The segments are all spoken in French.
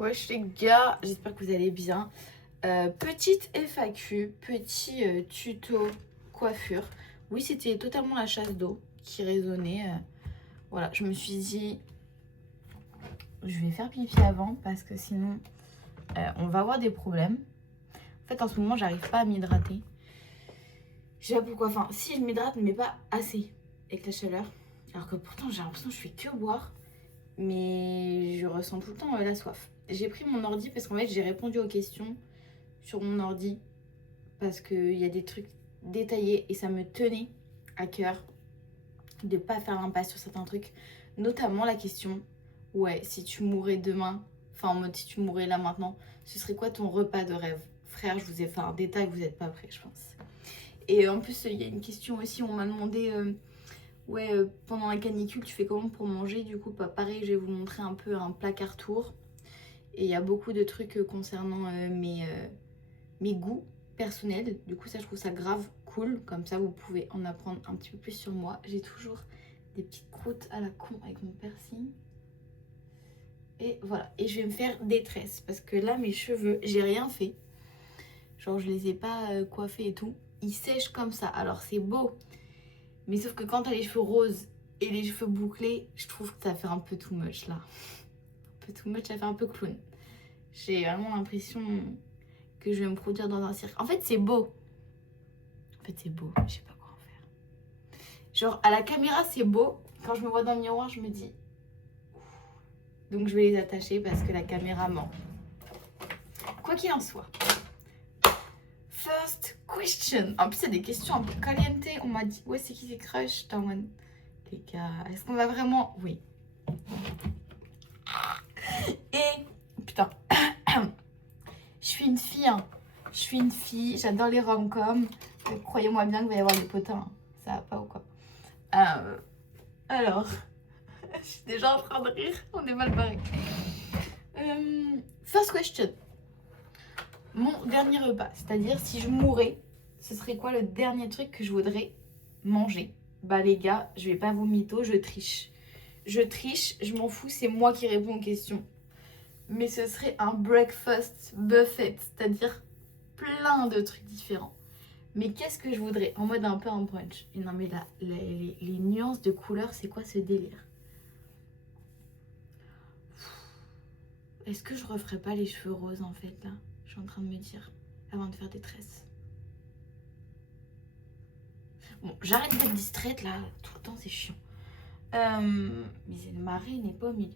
Wesh les gars, j'espère que vous allez bien. Petite FAQ, petit tuto coiffure. Oui, c'était totalement la chasse d'eau qui résonnait. Voilà, je me suis dit, je vais faire pipi avant parce que sinon, on va avoir des problèmes. En fait, en ce moment, j'arrive pas à m'hydrater. Je sais pas pourquoi, enfin, si je m'hydrate, mais pas assez avec la chaleur. Alors que pourtant, j'ai l'impression que je fais que boire. Mais je ressens tout le temps la soif. J'ai pris mon ordi parce qu'en fait j'ai répondu aux questions sur mon ordi parce qu'il y a des trucs détaillés et ça me tenait à cœur de pas faire l'impasse sur certains trucs, notamment la question ouais, si tu mourais demain, enfin en mode si tu mourais là maintenant, ce serait quoi ton repas de rêve? Frère, je vous ai fait un détail, vous n'êtes pas prêts je pense. Et en plus il y a une question aussi, on m'a demandé ouais, pendant la canicule, tu fais comment pour manger? Du coup, pareil, je vais vous montrer un peu un placard tour. Et il y a beaucoup de trucs concernant mes goûts personnels. Du coup, ça, je trouve ça grave cool. Comme ça, vous pouvez en apprendre un petit peu plus sur moi. J'ai toujours des petites croûtes à la con avec mon piercing. Et voilà. Et je vais me faire des tresses. Parce que là, mes cheveux, j'ai rien fait. Genre, je les ai pas coiffés et tout. Ils sèchent comme ça. Alors, c'est beau. Mais sauf que quand t'as les cheveux roses et les cheveux bouclés, je trouve que ça fait un peu too much là. Un peu too much, ça fait un peu clown. J'ai vraiment l'impression que je vais me produire dans un cirque. En fait, c'est beau. En fait, c'est beau. Je sais pas quoi en faire. Genre, à la caméra, c'est beau. Quand je me vois dans le miroir, je me dis... Donc, je vais les attacher parce que la caméra ment. Quoi qu'il en soit. First question. En plus, il y a des questions un peu caliente. On m'a dit, ouais, c'est qui c'est crush? Les gars, est-ce qu'on va vraiment... Oui. Et... Putain. Je suis une fille, hein. Je suis une fille. J'adore les rom-coms. Croyez-moi bien qu'il va y avoir des potins. Hein. Ça va pas ou quoi? Alors... Je suis déjà en train de rire, on est mal barré. First question. Mon dernier repas, c'est-à-dire si je mourais, ce serait quoi le dernier truc que je voudrais manger? Bah les gars, je vais pas vous mytho, je triche. Je triche, je m'en fous, c'est moi qui réponds aux questions. Mais ce serait un breakfast buffet, c'est-à-dire plein de trucs différents. Mais qu'est-ce que je voudrais? En mode un peu un brunch. Et non mais là, les nuances de couleurs, c'est quoi ce délire? Est-ce que je referais pas les cheveux roses en fait là? Je suis en train de me dire, avant de faire des tresses. Bon, j'arrête d'être distraite là, tout le temps c'est chiant. Mais le marée n'est pas au milieu.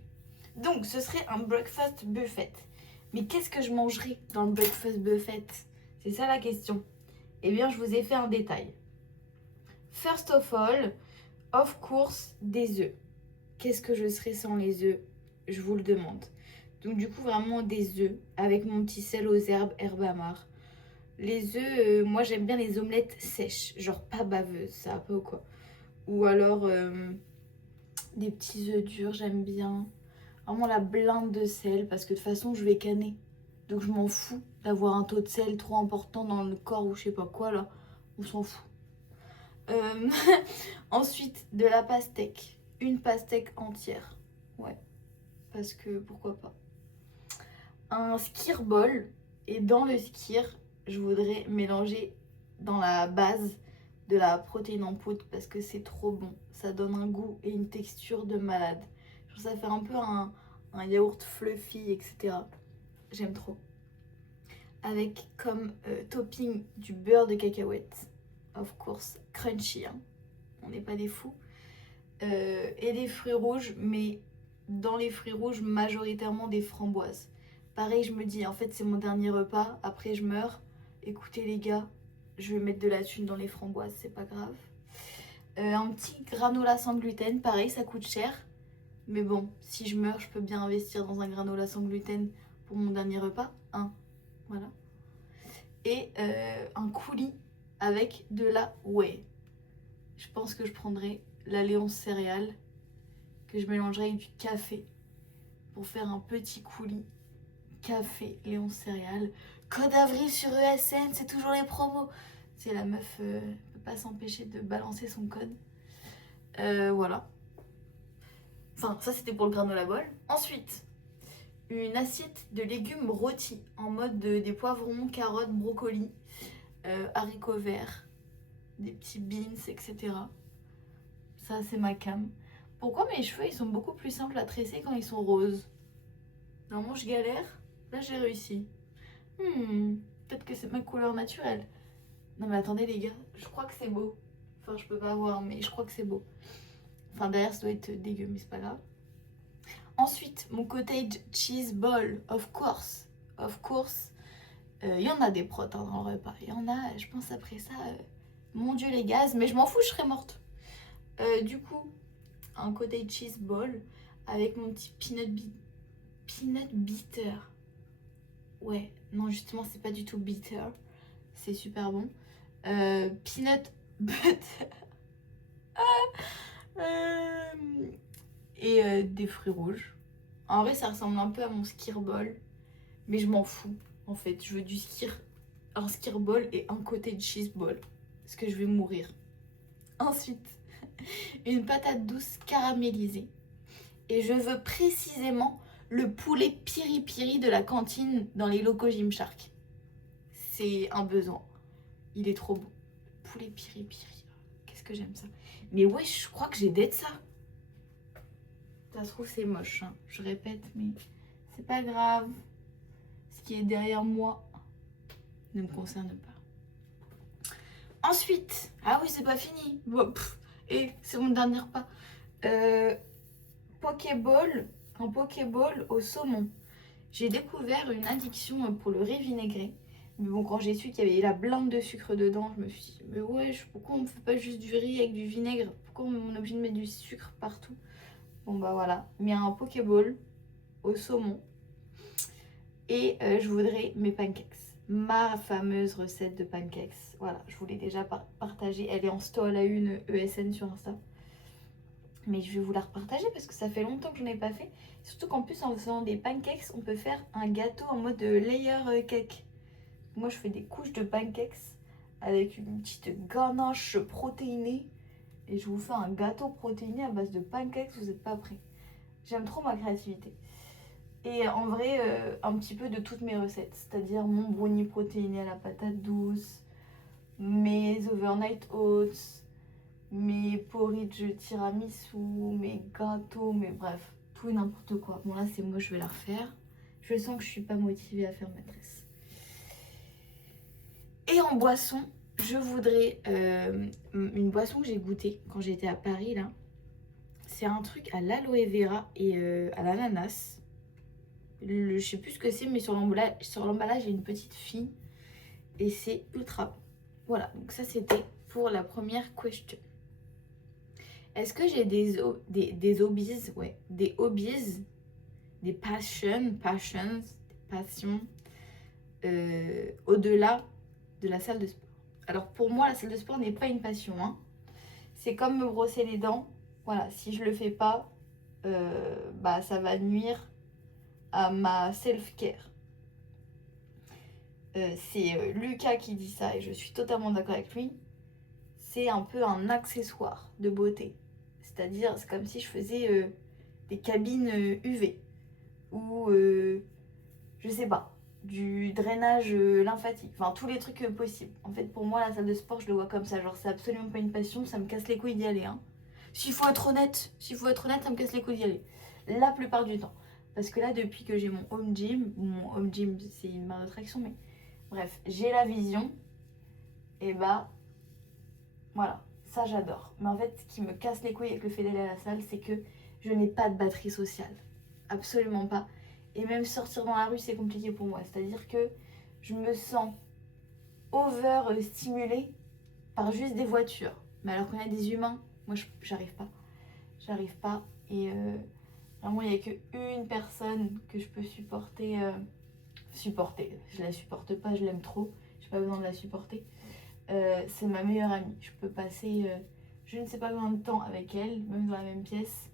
Donc ce serait un breakfast buffet. Mais qu'est-ce que je mangerais dans le breakfast buffet? C'est ça la question. Eh bien je vous ai fait un détail. First of all, of course, des œufs. Qu'est-ce que je serais sans les œufs? Je vous le demande. Donc du coup vraiment des œufs avec mon petit sel aux herbes amarres. Les œufs, moi j'aime bien les omelettes sèches, genre pas baveuses, ça va pas ou quoi. Ou alors des petits œufs durs, j'aime bien. Vraiment la blinde de sel parce que de toute façon je vais canner. Donc je m'en fous d'avoir un taux de sel trop important dans le corps ou je sais pas quoi là. On s'en fout. Ensuite de la pastèque. Une pastèque entière. Ouais. Parce que pourquoi pas. Un skir bol. Et dans le skir, je voudrais mélanger dans la base de la protéine en poudre parce que c'est trop bon. Ça donne un goût et une texture de malade. Genre ça fait un peu un yaourt fluffy, etc. J'aime trop. Avec comme topping du beurre de cacahuète. Of course, crunchy. Hein. On n'est pas des fous. Et des fruits rouges, mais dans les fruits rouges, majoritairement des framboises. Pareil, je me dis, en fait, c'est mon dernier repas. Après, je meurs. Écoutez, les gars, je vais mettre de la thune dans les framboises, c'est pas grave. Un petit granola sans gluten, pareil, ça coûte cher. Mais bon, si je meurs, je peux bien investir dans un granola sans gluten pour mon dernier repas. Hein, voilà. Et un coulis avec de la whey. Je pense que je prendrai la Léonce céréales que je mélangerai avec du café pour faire un petit coulis café Léon céréales. Code avril sur ESN, c'est toujours les promos. C'est la meuf peut pas s'empêcher de balancer son code. Voilà. Enfin, ça c'était pour le granola bol. Ensuite, une assiette de légumes rôtis en mode des poivrons, carottes, brocolis, haricots verts, des petits beans, etc. Ça, c'est ma cam. Pourquoi mes cheveux, ils sont beaucoup plus simples à tresser quand ils sont roses? Normalement, je galère. Là, j'ai réussi. Peut-être que c'est ma couleur naturelle. Non, mais attendez, les gars, je crois que c'est beau. Enfin, je peux pas voir, mais je crois que c'est beau. Enfin, derrière, ça doit être dégueu, mais c'est pas grave. Ensuite, mon cottage cheese ball, of course. Of course. Il y en a des protes dans le repas. Il y en a, je pense après ça, mon dieu les gaz, mais je m'en fous, je serais morte. Du coup, un cottage cheese ball avec mon petit peanut bitter. Ouais, non justement c'est pas du tout bitter, c'est super bon. Peanut butter. Et des fruits rouges. En vrai ça ressemble un peu à mon skir ball, mais je m'en fous en fait. Je veux un skir ball et un cottage cheese ball, parce que je vais mourir. Ensuite, une patate douce caramélisée. Et je veux précisément le poulet piri-piri de la cantine dans les locaux Gymshark. C'est un besoin. Il est trop bon. Poulet piri-piri. Qu'est-ce que j'aime ça. Mais ouais, je crois que j'ai d'être ça. Ça se trouve, c'est moche. Hein. Je répète, mais c'est pas grave. Ce qui est derrière moi ne me concerne pas. Ensuite, ah oui, c'est pas fini. Bon, et c'est mon dernier pas. Pokéball, un Pokéball au saumon. J'ai découvert une addiction pour le riz vinaigré. Mais bon, quand j'ai su qu'il y avait la blinde de sucre dedans, je me suis dit, mais ouais, pourquoi on ne fait pas juste du riz avec du vinaigre? Pourquoi on est obligé de mettre du sucre partout? Bon bah voilà, mais un Pokéball au saumon. Et je voudrais mes pancakes. Ma fameuse recette de pancakes. Voilà, je vous l'ai déjà partagée. Elle est en stall à une ESN sur Insta. Mais je vais vous la repartager parce que ça fait longtemps que je n'en ai pas fait. Surtout qu'en plus, en faisant des pancakes, on peut faire un gâteau en mode layer cake. Moi, je fais des couches de pancakes avec une petite ganache protéinée. Et je vous fais un gâteau protéiné à base de pancakes, vous n'êtes pas prêts. J'aime trop ma créativité. Et en vrai, un petit peu de toutes mes recettes. C'est-à-dire mon brownie protéiné à la patate douce, mes overnight oats, mes porridge tiramisu, mes gâteaux, mais bref, tout et n'importe quoi. Bon là c'est moi, je vais la refaire. Je sens que je suis pas motivée à faire ma tresse. Et en boisson, je voudrais une boisson que j'ai goûtée quand j'étais à Paris là. C'est un truc à l'aloe vera et à l'ananas. Je sais plus ce que c'est, mais sur l'emballage, il y a une petite fille. Et c'est ultra bon. Voilà, donc ça c'était pour la première question. Est-ce que j'ai des hobbies, ouais, des hobbies, des passions, au-delà de la salle de sport? Alors pour moi, la salle de sport n'est pas une passion. Hein. C'est comme me brosser les dents. Voilà, si je le fais pas, bah ça va nuire à ma self-care. C'est Lucas qui dit ça et je suis totalement d'accord avec lui. C'est un peu un accessoire de beauté. C'est-à-dire, c'est comme si je faisais des cabines UV ou, je sais pas, du drainage lymphatique. Enfin, tous les trucs possibles. En fait, pour moi, la salle de sport, je le vois comme ça. Genre, c'est absolument pas une passion, ça me casse les couilles d'y aller. Hein. S'il faut être honnête, ça me casse les couilles d'y aller. La plupart du temps. Parce que là, depuis que j'ai mon home gym c'est une barre d'attraction, mais bref, j'ai la vision, et bah, voilà, ça j'adore. Mais en fait, ce qui me casse les couilles avec le fait d'aller à la salle, c'est que je n'ai pas de batterie sociale. Absolument pas. Et même sortir dans la rue, c'est compliqué pour moi. C'est-à-dire que je me sens over-stimulée par juste des voitures. Mais alors qu'on a des humains, moi j'arrive pas. J'arrive pas. Et vraiment, il n'y a qu'une personne que je peux supporter. Je la supporte pas, je l'aime trop. J'ai pas besoin de la supporter. C'est ma meilleure amie. Je peux passer je ne sais pas combien de temps avec elle, même dans la même pièce.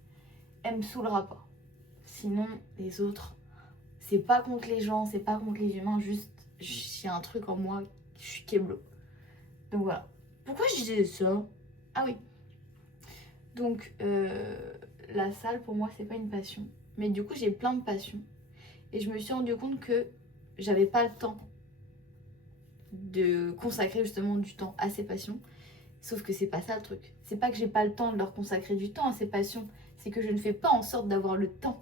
Elle me saoulera pas. Sinon, les autres, c'est pas contre les gens, c'est pas contre les humains, juste j'ai un truc en moi, je suis keblo. Donc voilà. Pourquoi je disais ça? Ah oui. Donc la salle pour moi c'est pas une passion. Mais du coup j'ai plein de passions. Et je me suis rendu compte que j'avais pas le temps de consacrer justement du temps à ces passions. Sauf que c'est pas ça le truc. C'est pas que j'ai pas le temps de leur consacrer du temps à ces passions. C'est que je ne fais pas en sorte d'avoir le temps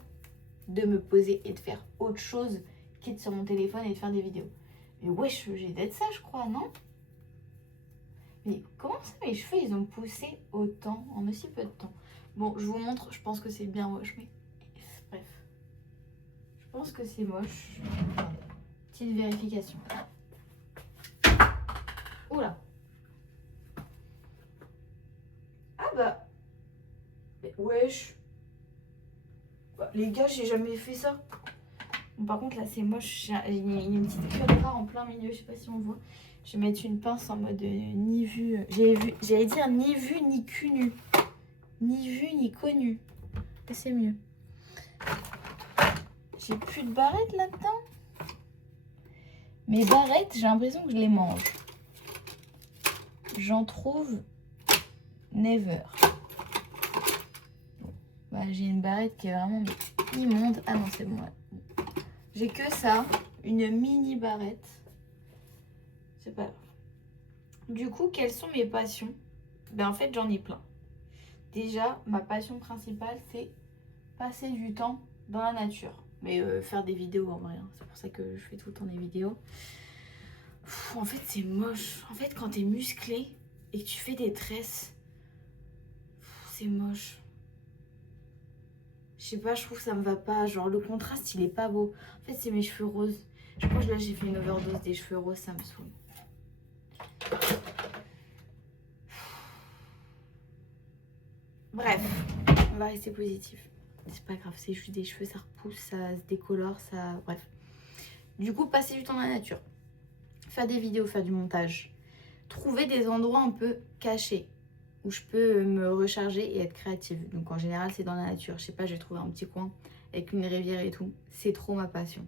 de me poser et de faire autre chose qu'être sur mon téléphone et de faire des vidéos. Mais wesh, j'ai d'être ça, je crois, non? Mais comment ça, mes cheveux, ils ont poussé autant en aussi peu de temps? Bon, je vous montre, je pense que c'est bien moche, mais bref. Je pense que c'est moche. Petite vérification. Oula. Ah bah. Mais wesh. Bah, les gars, j'ai jamais fait ça. Bon, par contre, là, c'est moche. Il y a une petite queue rare en plein milieu. Je sais pas si on voit. Je vais mettre une pince en mode ni vu. J'allais dire ni vu ni cul nu. Ni vu ni connu. C'est mieux. J'ai plus de barrettes là-dedans. Mes barrettes, j'ai l'impression que je les mange. J'en trouve never. Bah, j'ai une barrette qui est vraiment immonde. Ah non, c'est bon. Ouais. J'ai que ça. Une mini barrette. C'est pas grave. Du coup, quelles sont mes passions? Ben en fait, j'en ai plein. Déjà, ma passion principale, c'est passer du temps dans la nature. Mais faire des vidéos en vrai. Hein. C'est pour ça que je fais tout le temps des vidéos. En fait, c'est moche. En fait, quand t'es musclé et que tu fais des tresses, c'est moche. Je sais pas, je trouve que ça me va pas. Genre, le contraste, il est pas beau. En fait, c'est mes cheveux roses. Je crois que là, j'ai fait une overdose des cheveux roses, ça me saoule. Bref, on va rester positif. C'est pas grave, c'est juste des cheveux, ça repousse, ça se décolore, ça... Bref. Du coup, passer du temps dans la nature. Faire des vidéos, faire du montage. Trouver des endroits un peu cachés où je peux me recharger et être créative. Donc en général, c'est dans la nature. Je sais pas, j'ai trouvé un petit coin avec une rivière et tout. C'est trop ma passion.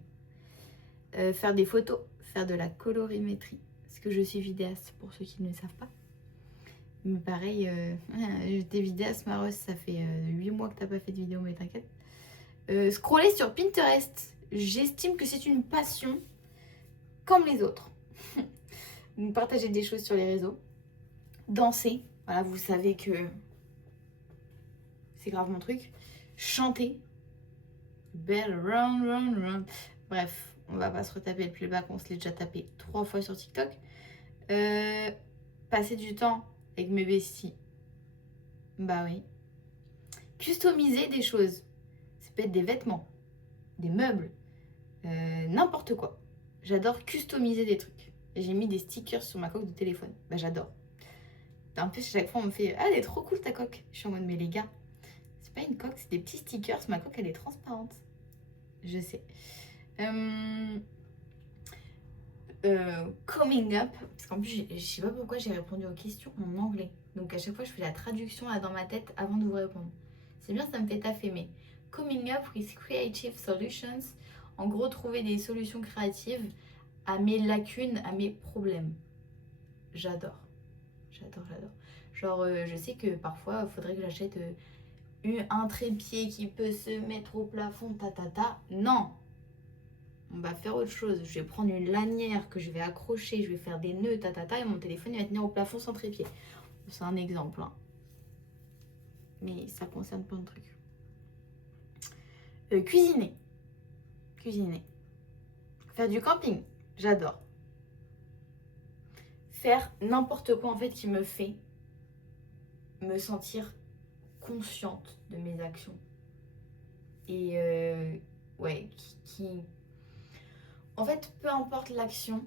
Faire des photos, faire de la colorimétrie. Parce que je suis vidéaste pour ceux qui ne le savent pas. Mais pareil, t'es vidéaste, Maros, ça fait 8 mois que t'as pas fait de vidéo, mais t'inquiète. Scroller sur Pinterest. J'estime que c'est une passion comme les autres. Donc partager des choses sur les réseaux. Danser. Voilà, vous savez que c'est grave mon truc. Chanter. Bell run, run, run. Bref, on va pas se retaper le playback, on se l'est déjà tapé 3 fois sur TikTok. Passer du temps avec mes besties. Bah oui. Customiser des choses. Ça peut être des vêtements, des meubles, n'importe quoi. J'adore customiser des trucs. J'ai mis des stickers sur ma coque de téléphone. Bah j'adore. En plus, à chaque fois, on me fait « Ah, elle est trop cool ta coque !» Je suis en mode « Mais les gars, c'est pas une coque, c'est des petits stickers. Ma coque, elle est transparente. » Je sais. Coming up. Parce qu'en plus, je sais pas pourquoi j'ai répondu aux questions en anglais. Donc à chaque fois, je fais la traduction là dans ma tête avant de vous répondre. C'est bien, ça me fait taffer, mais coming up with creative solutions. En gros, trouver des solutions créatives à mes lacunes, à mes problèmes. J'adore. J'adore, j'adore. Genre, je sais que parfois, il faudrait que j'achète un trépied qui peut se mettre au plafond, Non! On va faire autre chose. Je vais prendre une lanière que je vais accrocher, je vais faire des nœuds, et mon téléphone il va tenir au plafond sans trépied. C'est un exemple, hein. Mais ça concerne plein de trucs. Cuisiner. Cuisiner. Faire du camping. J'adore. Faire n'importe quoi en fait qui me fait me sentir consciente de mes actions. Et ouais, en fait, peu importe l'action,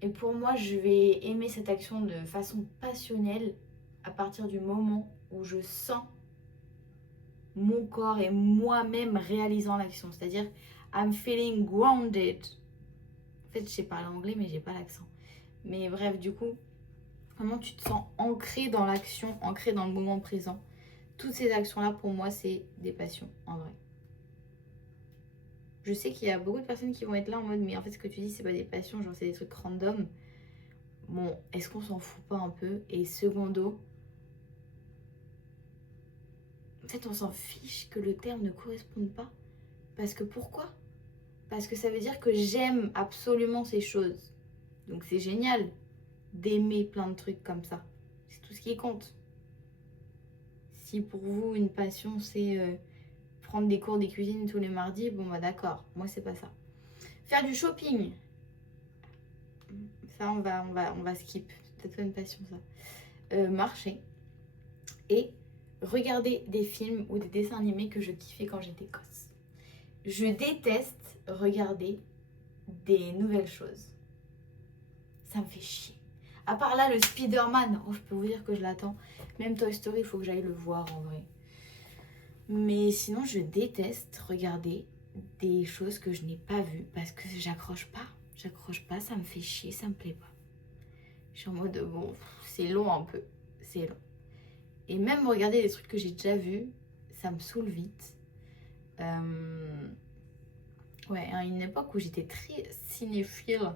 et pour moi, je vais aimer cette action de façon passionnelle à partir du moment où je sens mon corps et moi-même réalisant l'action. C'est-à-dire, I'm feeling grounded. En fait, je sais parler anglais, mais j'ai pas l'accent. Mais bref, du coup, comment tu te sens ancré dans l'action, ancré dans le moment présent. Toutes ces actions-là, pour moi, c'est des passions, en vrai. Je sais qu'il y a beaucoup de personnes qui vont être là en mode, mais en fait, ce que tu dis, c'est pas des passions, genre, c'est des trucs random. Bon, est-ce qu'on s'en fout pas un peu? Et secondo, en fait, on s'en fiche que le terme ne corresponde pas. Parce que pourquoi? Parce que ça veut dire que j'aime absolument ces choses. Donc c'est génial d'aimer plein de trucs comme ça. C'est tout ce qui compte. Si pour vous, une passion, c'est prendre des cours de cuisine tous les mardis, bon bah d'accord, moi c'est pas ça. Faire du shopping, ça on va skip, c'est peut-être pas une passion ça. Marcher et regarder des films ou des dessins animés que je kiffais quand j'étais gosse. Je déteste regarder des nouvelles choses. Ça me fait chier. À part là, le Spider-Man, oh, je peux vous dire que je l'attends. Même Toy Story, il faut que j'aille le voir en vrai. Mais sinon, je déteste regarder des choses que je n'ai pas vues parce que j'accroche pas. J'accroche pas, ça me fait chier, ça me plaît pas. Je suis en mode, bon, c'est long un peu. C'est long. Et même regarder des trucs que j'ai déjà vus, ça me saoule vite. Ouais, à une époque où j'étais très cinéphile,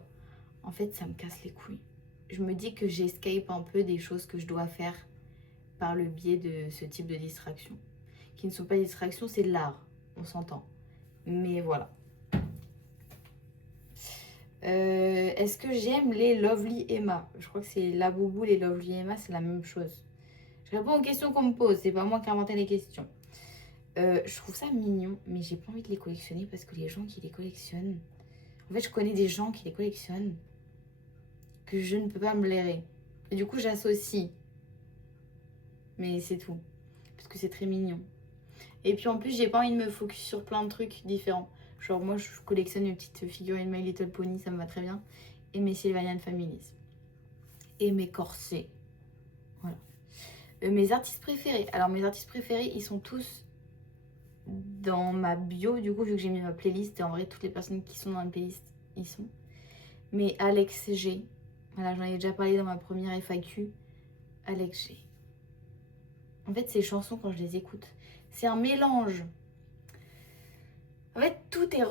en fait, ça me casse les couilles. Je me dis que j'escape un peu des choses que je dois faire par le biais de ce type de distraction. Qui ne sont pas des distractions, c'est de l'art, on s'entend. Mais voilà. Est-ce que j'aime les Lovely Emma? Je crois que c'est la boubou, les Lovely Emma, c'est la même chose. Je réponds aux questions qu'on me pose, c'est pas moi qui ai inventé les questions. Je trouve ça mignon, mais j'ai pas envie de les collectionner parce que les gens qui les collectionnent... En fait, je connais des gens qui les collectionnent que je ne peux pas me blairer. Et du coup, j'associe. Mais c'est tout. Parce que c'est très mignon. Et puis en plus, j'ai pas envie de me focus sur plein de trucs différents. Genre moi, je collectionne les petites figurines My Little Pony, ça me va très bien. Et mes Sylvanian Families. Et mes corsets. Voilà. Mes artistes préférés. Alors mes artistes préférés, ils sont tous dans ma bio, du coup, vu que j'ai mis ma playlist. Et en vrai, toutes les personnes qui sont dans la playlist, ils sont. Mais Alex G. Voilà, j'en ai déjà parlé dans ma première FAQ. Alex G. En fait, ces chansons, quand je les écoute, c'est un mélange. En fait, tout est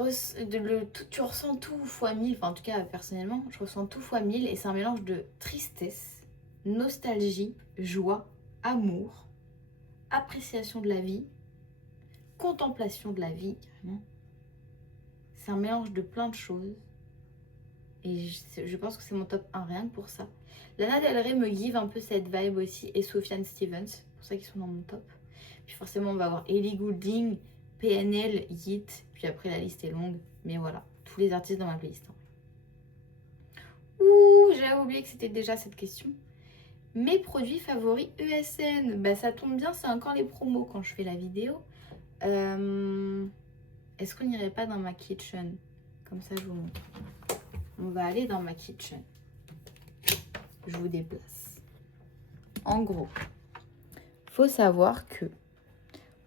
tu ressens tout fois 1000. Enfin, en tout cas, personnellement, je ressens tout fois 1000. Et c'est un mélange de tristesse, nostalgie, joie, amour, appréciation de la vie, contemplation de la vie, carrément. C'est un mélange de plein de choses. Et je pense que c'est mon top 1 rien que pour ça. Lana Del Rey me give un peu cette vibe aussi. Et Sufjan Stevens, c'est pour ça qu'ils sont dans mon top. Puis forcément, on va avoir Ellie Goulding, PNL, Yeat. Puis après, la liste est longue. Mais voilà, tous les artistes dans ma playlist. Ouh, j'avais oublié que c'était déjà cette question. Mes produits favoris ESN. Bah, ça tombe bien, c'est encore les promos quand je fais la vidéo. Est-ce qu'on n'irait pas dans ma kitchen? Comme ça, je vous montre. On va aller dans ma kitchen. Je vous déplace. En gros, faut savoir que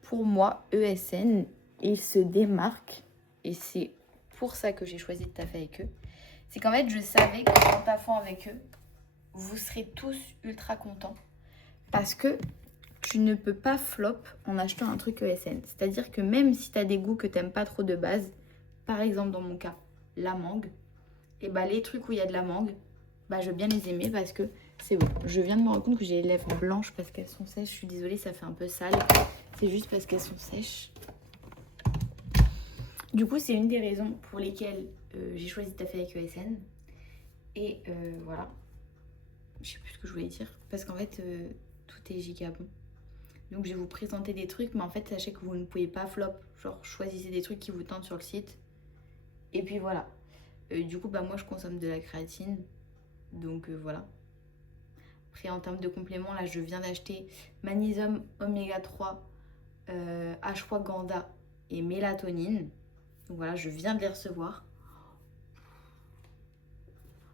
pour moi, ESN, il se démarque. Et c'est pour ça que j'ai choisi de taffer avec eux. C'est qu'en fait, je savais qu'en taffant avec eux, vous serez tous ultra contents. Parce que tu ne peux pas flop en achetant un truc ESN. C'est-à-dire que même si tu as des goûts que tu n'aimes pas trop de base, par exemple dans mon cas, la mangue, et bah les trucs où il y a de la mangue, bah je veux bien les aimer parce que c'est bon. Je viens de me rendre compte que j'ai les lèvres blanches parce qu'elles sont sèches. Je suis désolée, ça fait un peu sale. C'est juste parce qu'elles sont sèches. Du coup, c'est une des raisons pour lesquelles j'ai choisi de taffer avec ESN. Et voilà. Je sais plus ce que je voulais dire. Parce qu'en fait, tout est giga bon. Donc, je vais vous présenter des trucs. Mais en fait, sachez que vous ne pouvez pas flop. Genre, choisissez des trucs qui vous tentent sur le site. Et puis voilà. Du coup, bah moi, je consomme de la créatine. Donc, voilà. Après, en termes de compléments, là, je viens d'acheter magnésium oméga 3, ashwagandha et mélatonine. Donc voilà, je viens de les recevoir.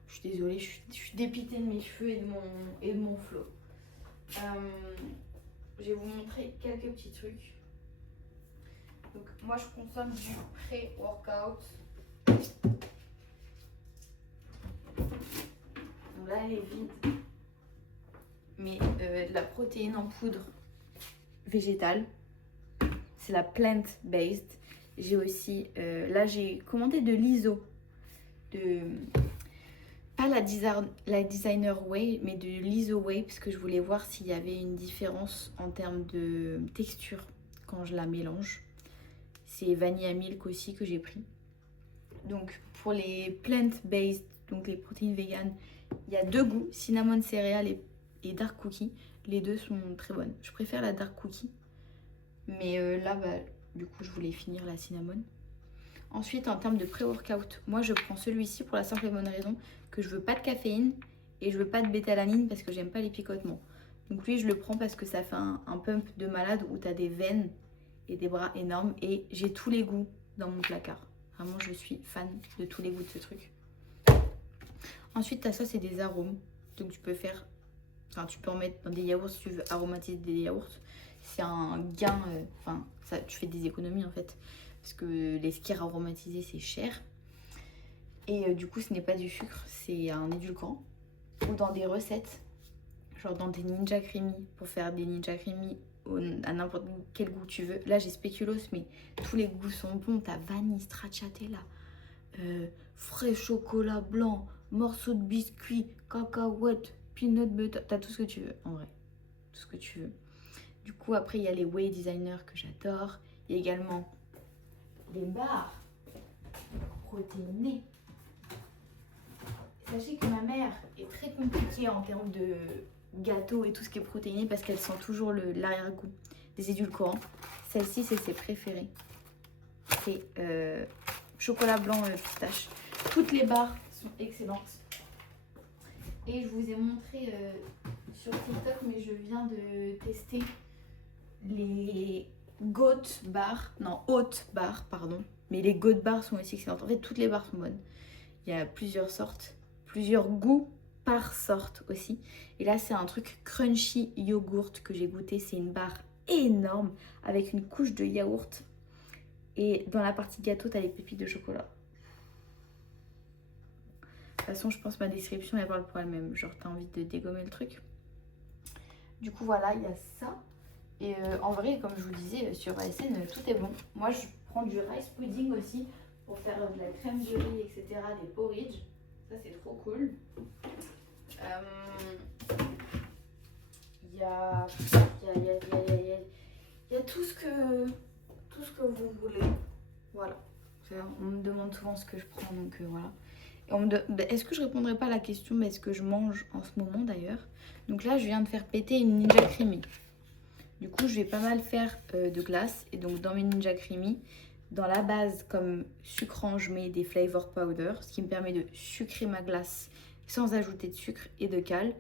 Je suis désolée, je suis dépitée de mes cheveux et de mon flow. Je vais vous montrer quelques petits trucs. Donc moi, je consomme du pré-workout. Donc là, elle est vide. Mais de la protéine en poudre végétale. C'est la plant-based. J'ai aussi, là j'ai commandé de l'ISO. Pas la designer way, mais de l'ISO way. Parce que je voulais voir s'il y avait une différence en termes de texture quand je la mélange. C'est Vanilla Milk aussi que j'ai pris. Donc pour les plant-based, donc les protéines véganes, il y a 2 goûts, cinnamon céréales et dark cookie. Les 2 sont très bonnes. Je préfère la dark cookie. Mais là, bah, du coup, je voulais finir la cinnamon. Ensuite, en termes de pré-workout, moi je prends celui-ci pour la simple et bonne raison que je veux pas de caféine et je veux pas de bétalanine parce que j'aime pas les picotements. Donc lui, je le prends parce que ça fait un pump de malade où tu as des veines et des bras énormes et j'ai tous les goûts dans mon placard. Vraiment, je suis fan de tous les goûts de ce truc. Ensuite, tu as ça, c'est des arômes. Donc tu peux faire, enfin tu peux en mettre dans des yaourts si tu veux aromatiser des yaourts. C'est un gain, enfin tu fais des économies en fait. Parce que les skyrs aromatisés, c'est cher. Et du coup, ce n'est pas du sucre, c'est un édulcorant. Ou dans des recettes, genre dans des ninja creamy, pour faire des ninja creamy à n'importe quel goût tu veux. Là, j'ai spéculoos, mais tous les goûts sont bons. T'as vanille, stracciatella, frais chocolat blanc, morceaux de biscuit, cacahuètes, peanut butter. T'as tout ce que tu veux, en vrai. Tout ce que tu veux. Du coup, après, il y a les Whey Designer que j'adore. Il y a également des barres protéinées. Sachez que ma mère est très compliquée en termes de gâteaux et tout ce qui est protéiné parce qu'elle sent toujours l'arrière-goût des édulcorants. Celle-ci, c'est ses préférées. C'est chocolat blanc pistache. Toutes les barres sont excellentes. Et je vous ai montré sur TikTok, mais je viens de tester les Goat bars. Non, Oat bars, pardon. Mais les Goat bars sont aussi excellentes. En fait, toutes les barres sont bonnes. Il y a plusieurs sortes, plusieurs goûts par sorte aussi. Et là, c'est un truc crunchy yogourt que j'ai goûté. C'est une barre énorme avec une couche de yaourt. Et dans la partie gâteau, tu as les pépites de chocolat. De toute façon, je pense que ma description, elle parle pour elle-même. Genre, tu as envie de dégommer le truc. Du coup, voilà, il y a ça. Et en vrai, comme je vous disais, sur ASN, tout est bon. Moi, je prends du rice pudding aussi pour faire de la crème de riz, etc., des porridge. Ça, c'est trop cool. Il y a tout ce que vous voulez. Voilà. On me demande souvent ce que je prends, donc voilà. Est-ce que je répondrai pas à la question, mais est-ce que je mange en ce moment d'ailleurs? Donc là, je viens de faire péter une Ninja Creamy. Du coup, je vais pas mal faire de glace. Et donc, dans mes Ninja Creamy, dans la base, comme sucrant, je mets des flavor powder, ce qui me permet de sucrer ma glace sans ajouter de sucre et de cale.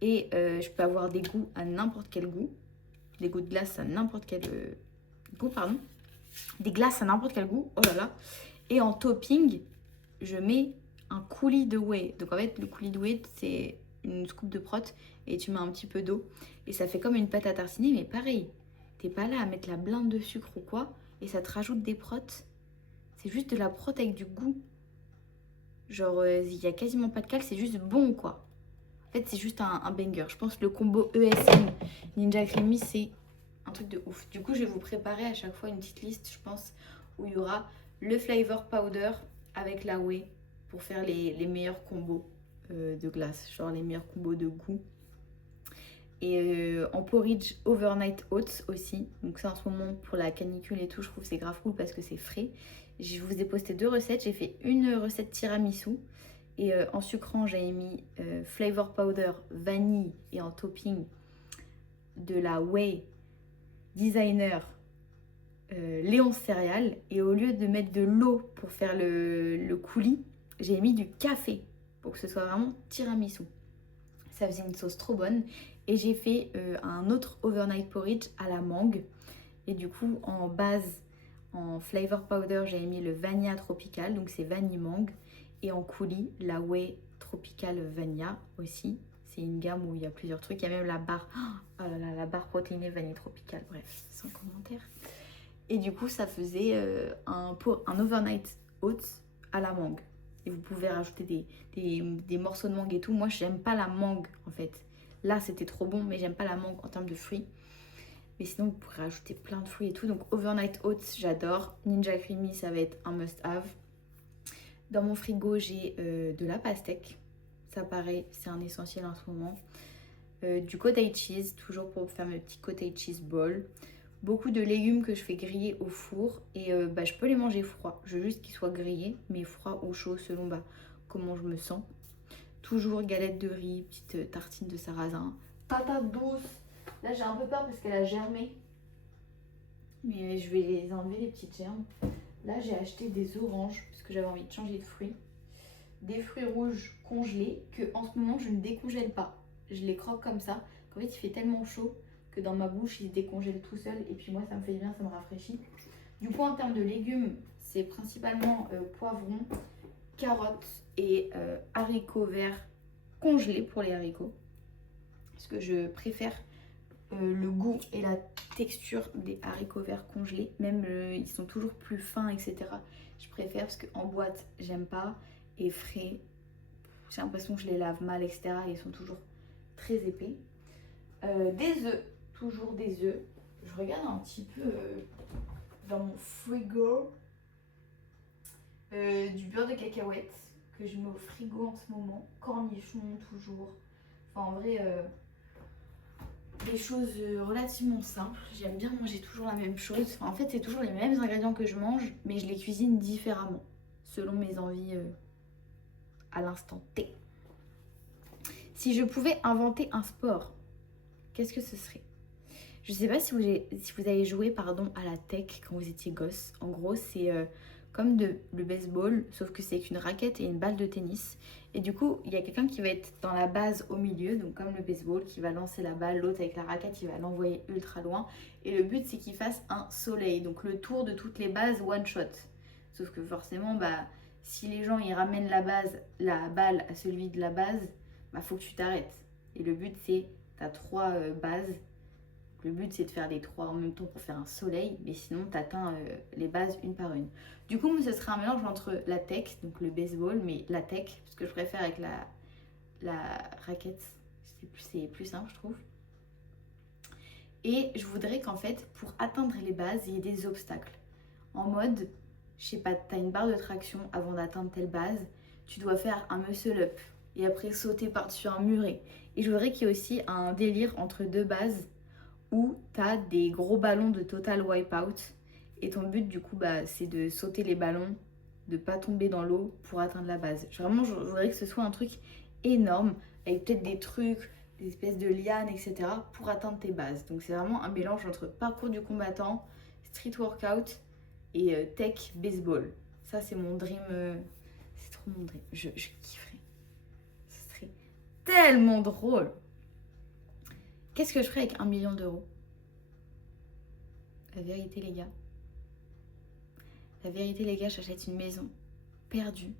Et je peux avoir des goûts à n'importe quel goût. Des goûts de glace à n'importe quel goût, pardon. Des glaces à n'importe quel goût, oh là là. Et en topping, je mets un coulis de whey. Donc en fait, le coulis de whey, c'est une scoop de prot et tu mets un petit peu d'eau. Et ça fait comme une pâte à tartiner, mais pareil. T'es pas là à mettre la blinde de sucre ou quoi. Et ça te rajoute des protes. C'est juste de la prot avec du goût. Genre, il y a quasiment pas de cale, c'est juste bon, quoi. En fait, c'est juste un banger. Je pense que le combo ESN Ninja Creamy, c'est un truc de ouf. Du coup, je vais vous préparer à chaque fois une petite liste, je pense, où il y aura le flavor powder avec la whey pour faire les meilleurs combos de glace, genre les meilleurs combos de goût. Et en porridge overnight oats aussi. Donc ça, en ce moment, pour la canicule et tout, je trouve que c'est grave cool parce que c'est frais. Je vous ai posté 2 recettes. J'ai fait une recette tiramisu. Et en sucrant, j'avais mis flavor powder, vanille et en topping de la whey designer Léon céréales. Et au lieu de mettre de l'eau pour faire le coulis, j'ai mis du café pour que ce soit vraiment tiramisu. Ça faisait une sauce trop bonne. Et j'ai fait un autre overnight porridge à la mangue. Et du coup, en base, en flavor powder, j'avais mis le vanilla tropical, donc c'est vanille mangue. Et en coulis, la whey tropical vanilla aussi. C'est une gamme où il y a plusieurs trucs. Il y a même la barre, oh là là, la barre protéinée vanille tropicale. Bref, sans commentaire. Et du coup, ça faisait un overnight oats à la mangue. Et vous pouvez rajouter des morceaux de mangue et tout. Moi, j'aime pas la mangue en fait. Là, c'était trop bon, mais j'aime pas la mangue en termes de fruits. Mais sinon, vous pourrez rajouter plein de fruits et tout. Donc, overnight oats, j'adore. Ninja Creamy, ça va être un must-have. Dans mon frigo, j'ai de la pastèque. Ça, pareil, c'est un essentiel en ce moment. Du cottage cheese, toujours pour faire mes petits cottage cheese balls. beaucoup de légumes que je fais griller au four et je peux les manger froids. Je veux juste qu'ils soient grillés, mais froids ou chauds selon comment je me sens. Toujours galette de riz, petite tartine de sarrasin, patate douce. Là j'ai un peu peur parce qu'elle a germé, mais je vais les enlever les petites germes. Là j'ai acheté des oranges parce que j'avais envie de changer de fruits. Des fruits rouges congelés que en ce moment je ne décongèle pas. Je les croque comme ça. En fait il fait tellement chaud que dans ma bouche ils se décongèlent tout seul et puis moi ça me fait bien, ça me rafraîchit. Du coup en termes de légumes c'est principalement poivrons, carottes et haricots verts congelés pour les haricots. Parce que je préfère le goût et la texture des haricots verts congelés. Même ils sont toujours plus fins, etc. Je préfère parce qu'en boîte, j'aime pas. Et frais, j'ai l'impression que je les lave mal, etc. Et ils sont toujours très épais. Des œufs, toujours des œufs. Je regarde un petit peu dans mon frigo. Du beurre de cacahuète que je mets au frigo en ce moment. Cornichons, toujours. Enfin, en vrai... des choses relativement simples. J'aime bien manger toujours la même chose. Enfin, en fait, c'est toujours les mêmes ingrédients que je mange, mais je les cuisine différemment, selon mes envies à l'instant T. Si je pouvais inventer un sport, qu'est-ce que ce serait? Je sais pas si vous avez joué à la tech quand vous étiez gosse. En gros, c'est comme le baseball, sauf que c'est avec une raquette et une balle de tennis. Et du coup, il y a quelqu'un qui va être dans la base au milieu, donc comme le baseball, qui va lancer la balle, l'autre avec la raquette, il va l'envoyer ultra loin. Et le but, c'est qu'il fasse un soleil, donc le tour de toutes les bases one shot. Sauf que forcément, si les gens ils ramènent la balle à celui de la base, faut que tu t'arrêtes. Et le but, c'est, tu as 3 bases. Le but, c'est de faire les 3 en même temps pour faire un soleil, mais sinon, tu atteins les bases une par une. Du coup, moi, ce serait un mélange entre la tech, donc le baseball, mais la tech, parce que je préfère avec la raquette, c'est plus simple, je trouve. Et je voudrais qu'en fait, pour atteindre les bases, il y ait des obstacles. En mode, je sais pas, tu as une barre de traction avant d'atteindre telle base, tu dois faire un muscle up et après sauter par-dessus un muret. Et je voudrais qu'il y ait aussi un délire entre 2 bases où tu as des gros ballons de total wipeout. Et ton but, du coup, c'est de sauter les ballons, de pas tomber dans l'eau pour atteindre la base. Vraiment, je voudrais que ce soit un truc énorme, avec peut-être des trucs, des espèces de lianes, etc. pour atteindre tes bases. Donc c'est vraiment un mélange entre parcours du combattant, street workout et tech baseball. Ça, c'est mon dream. C'est trop mon dream. Je kifferais. Ce serait tellement drôle. Qu'est-ce que je ferais avec 1 million d'euros? La vérité, les gars. La vérité, les gars, j'achète une maison perdue,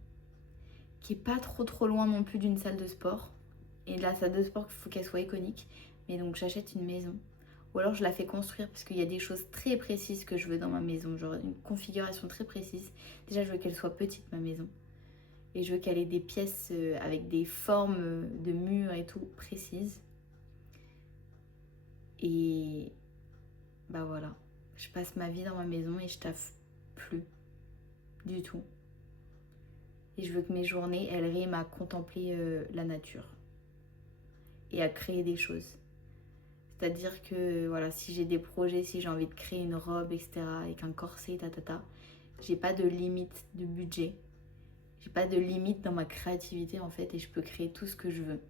qui est pas trop loin non plus d'une salle de sport. Et la salle de sport, il faut qu'elle soit iconique. Mais donc, j'achète une maison. Ou alors, je la fais construire parce qu'il y a des choses très précises que je veux dans ma maison. Genre une configuration très précise. Déjà, je veux qu'elle soit petite, ma maison. Et je veux qu'elle ait des pièces avec des formes de murs et tout précises. Et voilà. Je passe ma vie dans ma maison et je taffe plus du tout. Et je veux que mes journées, elles riment à contempler la nature et à créer des choses. C'est-à-dire que voilà, si j'ai des projets, si j'ai envie de créer une robe, etc., avec un corset, j'ai pas de limite de budget. J'ai pas de limite dans ma créativité en fait et je peux créer tout ce que je veux.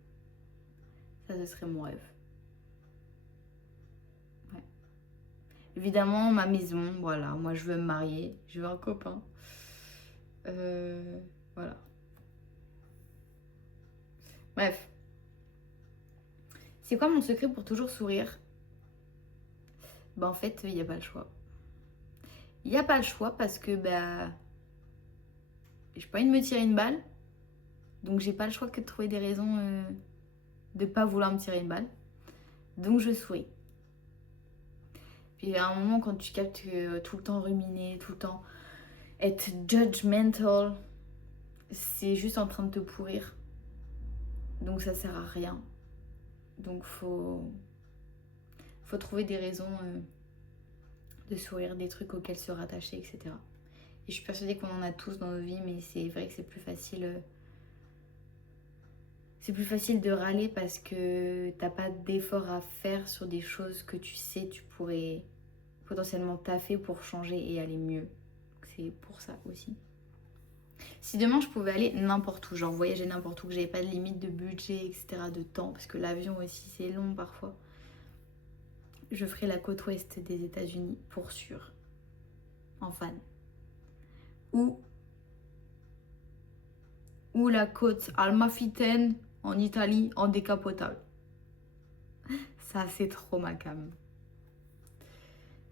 Ça, ce serait mon rêve. Ouais. Évidemment, ma maison, voilà, moi je veux me marier, je veux un copain. Voilà. Bref. C'est quoi mon secret pour toujours sourire? En fait, il n'y a pas le choix. Il n'y a pas le choix parce que j'ai pas envie de me tirer une balle. Donc j'ai pas le choix que de trouver des raisons de pas vouloir me tirer une balle. Donc je souris. Puis à un moment quand tu captes que tout le temps ruminer, tout le temps être judgmental, c'est juste en train de te pourrir. Donc ça sert à rien. Donc faut trouver des raisons de sourire, des trucs auxquels se rattacher, etc. Et je suis persuadée qu'on en a tous dans nos vies, mais c'est vrai que c'est plus facile. C'est plus facile de râler parce que t'as pas d'effort à faire sur des choses que tu sais tu pourrais potentiellement taffer pour changer et aller mieux. C'est pour ça aussi. Si demain je pouvais aller n'importe où, genre voyager n'importe où, que j'avais pas de limite de budget, etc., de temps, parce que l'avion aussi c'est long parfois, je ferais la côte ouest des États-Unis pour sûr, en fan. Ou la côte Almafiten en Italie en décapotable. Ça c'est trop ma cam.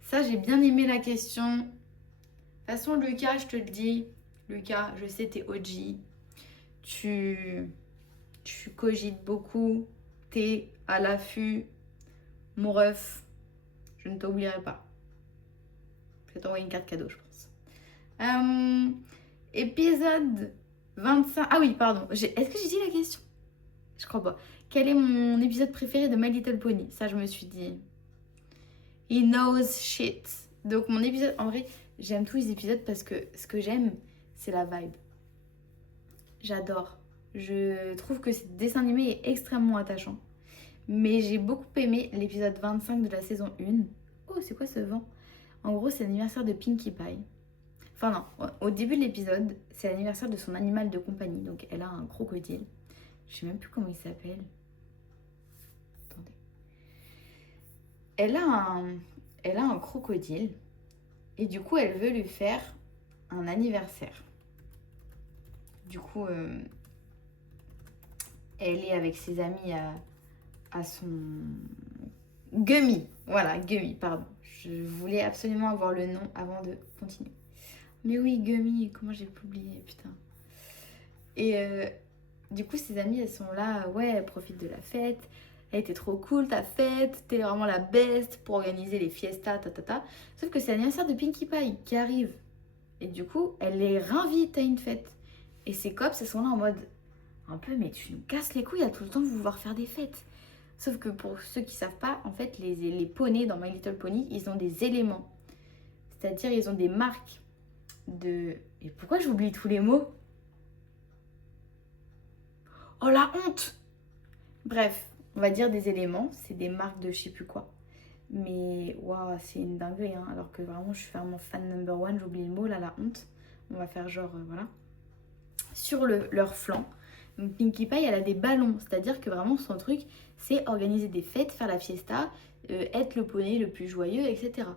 Ça j'ai bien aimé la question. De toute façon Lucas, je te le dis, Lucas, je sais t'es OG, tu cogites beaucoup, t'es à l'affût, mon ref, je ne t'oublierai pas. Je vais t'envoyer une carte cadeau, je pense. Épisode 25. Ah oui, pardon. Est-ce que j'ai dit la question? Je crois pas. Quel est mon épisode préféré de My Little Pony? Ça, je me suis dit. He knows shit. Donc, mon épisode. En vrai, j'aime tous les épisodes parce que ce que j'aime, c'est la vibe. J'adore. Je trouve que ce dessin animé est extrêmement attachant. Mais j'ai beaucoup aimé l'épisode 25 de la saison 1. Oh, c'est quoi ce vent? En gros, c'est l'anniversaire de Pinkie Pie. Enfin non, au début de l'épisode, c'est l'anniversaire de son animal de compagnie. Donc elle a un crocodile. Je sais même plus comment il s'appelle. Attendez. Elle a un crocodile. Et du coup, elle veut lui faire un anniversaire. Du coup, elle est avec ses amis à son... Gummy. Voilà, Gummy, pardon. Je voulais absolument avoir le nom avant de continuer. Mais oui, Gummy, comment j'ai pu oublier, putain. Et du coup, ses amies, elles sont là, ouais, elles profitent de la fête. Elle était trop cool, ta fête, t'es vraiment la best pour organiser les fiestas, ta. Sauf que c'est l'anniversaire de Pinkie Pie qui arrive. Et du coup, elle les réinvite à une fête. Et ses cops, elles sont là en mode, un peu, mais tu nous casses les couilles à tout le temps vouloir faire des fêtes. Sauf que pour ceux qui savent pas, en fait, les poneys dans My Little Pony, ils ont des éléments. C'est-à-dire, ils ont des marques de... Et pourquoi j'oublie tous les mots? Oh la honte! Bref, on va dire des éléments, c'est des marques de je sais plus quoi. Mais waouh, c'est une dinguerie, hein. Alors que vraiment je suis vraiment fan number one, j'oublie le mot là, la honte. On va faire genre, voilà. Sur leur flanc, donc Pinkie Pie, elle a des ballons, c'est-à-dire que vraiment son truc, c'est organiser des fêtes, faire la fiesta, être le poney le plus joyeux, etc.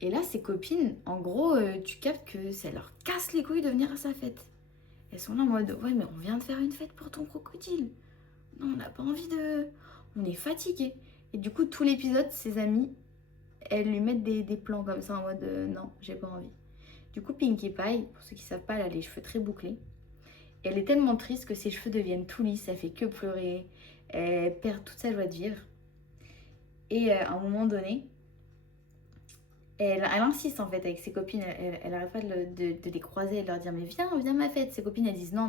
Et là, ses copines, en gros, tu captes que ça leur casse les couilles de venir à sa fête. Elles sont là en mode, ouais, mais on vient de faire une fête pour ton crocodile. Non, on n'a pas envie de... On est fatigué. Et du coup, tout l'épisode, ses amis, elles lui mettent des plans comme ça en mode, non, j'ai pas envie. Du coup, Pinkie Pie, pour ceux qui savent pas, elle a les cheveux très bouclés. Et elle est tellement triste que ses cheveux deviennent tout lisses, elle fait que pleurer. Elle perd toute sa joie de vivre. Et à un moment donné, elle insiste en fait avec ses copines, elle arrête pas de les croiser et de leur dire mais viens à ma fête. Ses copines elles disent non.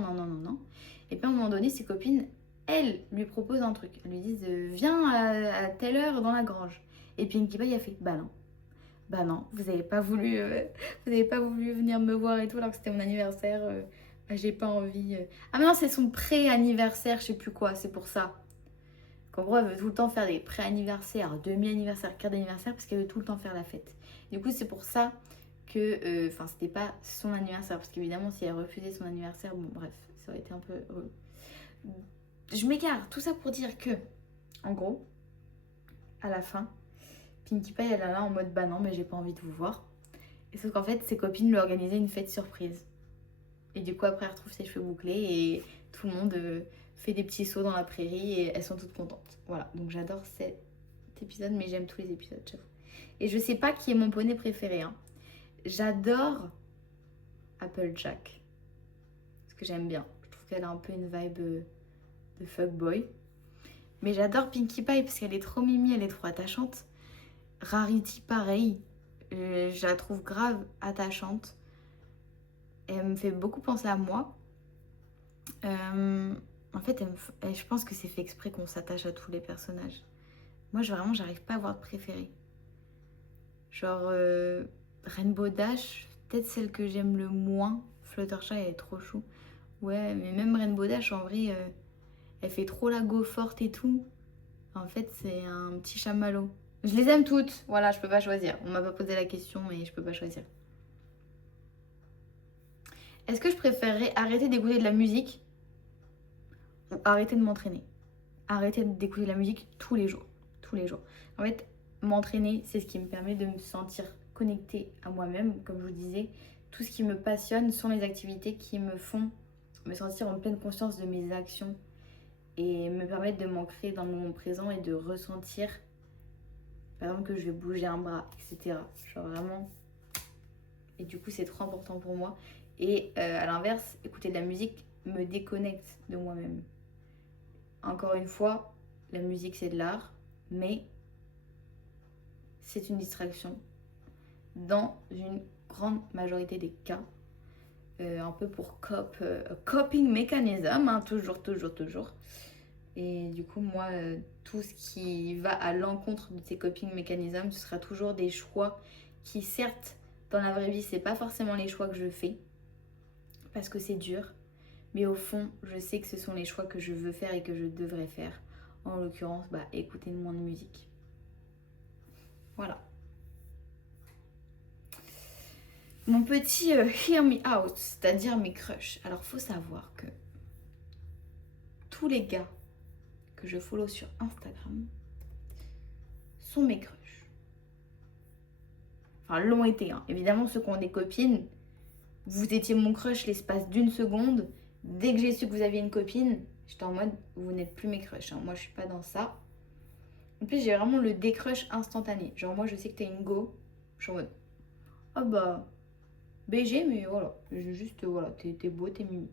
Et puis à un moment donné, ses copines, elles lui proposent un truc. Elles lui disent viens à telle heure dans la grange. Et puis Pinkie Pie a fait bah non, vous avez pas voulu venir me voir et tout alors que c'était mon anniversaire. Bah, j'ai pas envie. Ah mais non, c'est son pré-anniversaire, je sais plus quoi, c'est pour ça. Qu'en gros, elle veut tout le temps faire des pré-anniversaires, demi-anniversaires, quart d'anniversaire parce qu'elle veut tout le temps faire la fête. Du coup, c'est pour ça que... Enfin, c'était pas son anniversaire. Parce qu'évidemment, si elle refusait son anniversaire, bon, bref, ça aurait été un peu... Je m'égare. Tout ça pour dire que, en gros, à la fin, Pinkie Pie, elle est là en mode, bah non, mais j'ai pas envie de vous voir. Et sauf qu'en fait, ses copines lui organisaient une fête surprise. Et du coup, après, elle retrouve ses cheveux bouclés et tout le monde fait des petits sauts dans la prairie et elles sont toutes contentes. Voilà, donc j'adore cet épisode, mais j'aime tous les épisodes, j'avoue. Et je sais pas qui est mon poney préféré, hein. J'adore Applejack. Parce que j'aime bien. Je trouve qu'elle a un peu une vibe de fuckboy. Mais j'adore Pinkie Pie parce qu'elle est trop mimi, elle est trop attachante. Rarity, pareil. Je la trouve grave attachante. Elle me fait beaucoup penser à moi. En fait, je pense que c'est fait exprès qu'on s'attache à tous les personnages. Moi, j'arrive pas à avoir de préféré. Genre, Rainbow Dash, peut-être celle que j'aime le moins. Fluttershy, elle est trop chou. Ouais, mais même Rainbow Dash, en vrai, elle fait trop la go forte et tout. En fait, c'est un petit chamallow. Je les aime toutes. Voilà, je peux pas choisir. On m'a pas posé la question, mais je peux pas choisir. Est-ce que je préférerais arrêter d'écouter de la musique ou arrêter de m'entraîner? Arrêter d'écouter de la musique tous les jours. Tous les jours. En fait, m'entraîner, c'est ce qui me permet de me sentir connectée à moi-même. Comme je vous disais, tout ce qui me passionne sont les activités qui me font me sentir en pleine conscience de mes actions et me permettre de m'ancrer dans le moment présent et de ressentir, par exemple, que je vais bouger un bras, etc. Genre vraiment. Et du coup, c'est trop important pour moi. Et à l'inverse, écouter de la musique me déconnecte de moi-même. Encore une fois, la musique c'est de l'art, mais c'est une distraction dans une grande majorité des cas. Un peu pour coping mechanism, hein, toujours, toujours, toujours. Et du coup, moi, tout ce qui va à l'encontre de ces coping mechanisms, ce sera toujours des choix qui, certes, dans la vraie vie, c'est pas forcément les choix que je fais, parce que c'est dur, mais au fond, je sais que ce sont les choix que je veux faire et que je devrais faire. En l'occurrence, écouter moins de musique. Voilà. Mon petit hear me out, c'est-à-dire mes crushs. Alors, faut savoir que tous les gars que je follow sur Instagram sont mes crushs. Enfin, l'ont été. Hein. Évidemment, ceux qui ont des copines, vous étiez mon crush l'espace d'une seconde. Dès que j'ai su que vous aviez une copine, j'étais en mode, vous n'êtes plus mes crushs. Hein. Moi, je suis pas dans ça. En plus, j'ai vraiment le décrush instantané. Genre, moi, je sais que t'es une go. Je suis en mode, ah bah, BG, mais voilà. Juste, voilà, t'es beau, t'es mimi.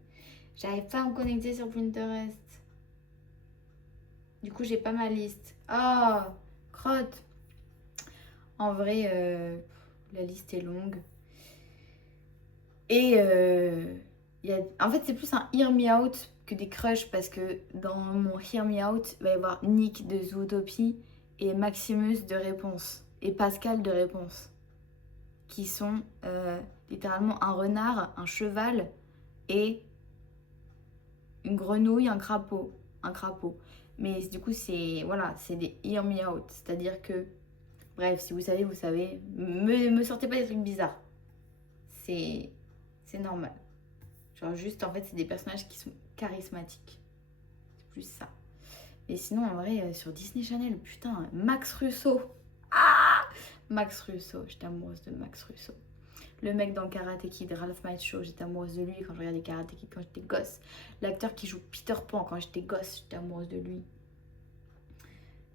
J'arrive pas à me connecter sur Pinterest. Du coup, j'ai pas ma liste. Ah, crotte. En vrai, la liste est longue. Et en fait, c'est plus un hear me out que des crushs parce que dans mon hear me out, il va y avoir Nick de Zootopie et Maximus de Réponse et Pascal de Réponse qui sont littéralement un renard, un cheval et une grenouille, un crapaud. Mais du coup, c'est voilà, c'est des hear me out. C'est-à-dire que, bref, si vous savez, vous savez. Me sortez pas des trucs bizarres. C'est normal. Genre juste, en fait, c'est des personnages qui sont charismatiques. C'est plus ça. Mais sinon, en vrai, sur Disney Channel, putain, Max Russo. Ah, Max Russo, j'étais amoureuse de Max Russo. Le mec dans Karate Kid, Ralph Macchio, j'étais amoureuse de lui quand je regardais Karate Kid quand j'étais gosse. L'acteur qui joue Peter Pan quand j'étais gosse, j'étais amoureuse de lui.